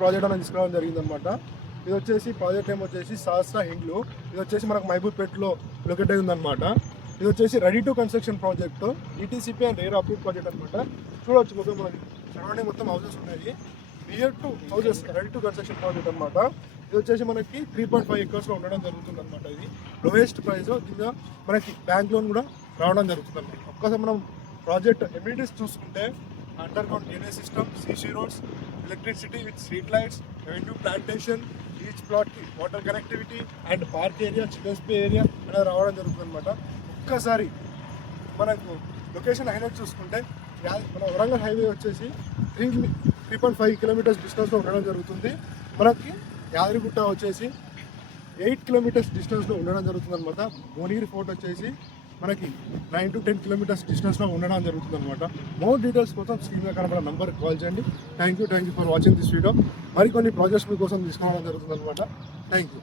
Project అనేది తీసుకురావడం జరిగిందనమాట. ఇది వచ్చేసి ప్రాజెక్ట్ నేమ్ వచ్చేసి సహస్ర ఇండ్లు. ఇది వచ్చేసి మనకు మహబూబ్పేటలో లొకేట్ అయి ఉందన్నమాట. ఇది వచ్చేసి ready to construction project, ETCP and air approve project అనమాట. చూడవచ్చు మొత్తం మనకి సరౌండింగ్ మొత్తం హౌసెస్ ఉన్నాయి. Near to houses ready to construction project అనమాట. ఇది వచ్చేసి మనకి 3.5 acres ఉండడం జరుగుతుంది అనమాట. ఇది లోయెస్ట్ ప్రైస్ కింద మనకి బ్యాంక్ లోన్ కూడా రావడం జరుగుతుంది అనమాట. ఒక్కసారి మనం ప్రాజెక్ట్ ఎమ్యూనిటీస్ చూసుకుంటే under ground drainage system, CC roads, electricity with street lights, revenue plantation, each ప్లాట్కి water connectivity and park area, children's play area అనేది రావడం జరుగుతుంది అనమాట. ఒక్కసారి మనకు లొకేషన్ హైలైట్ చూసుకుంటే మన వరంగల్ హైవే వచ్చేసి 3.5 kilometers డిస్టెన్స్లో ఉండడం జరుగుతుంది. మనకి యాదగిరిగుట్ట వచ్చేసి 8 kilometers డిస్టెన్స్లో ఉండడం జరుగుతుంది అనమాట. భువనగిరి ఫోర్ట్ వచ్చేసి మనకి 9 to 10 kilometers డిస్టెన్స్లో ఉండడం జరుగుతుంది అనమాట. మోర్ డీటెయిల్స్ కోసం స్క్రీన్ మీద కనబడే నంబర్కి కాల్ చేయండి. Thank you for watching this video. మరికొన్ని ప్రాజెక్ట్స్ మీకోసం తీసుకోవడం జరుగుతుంది అనమాట. Thank you.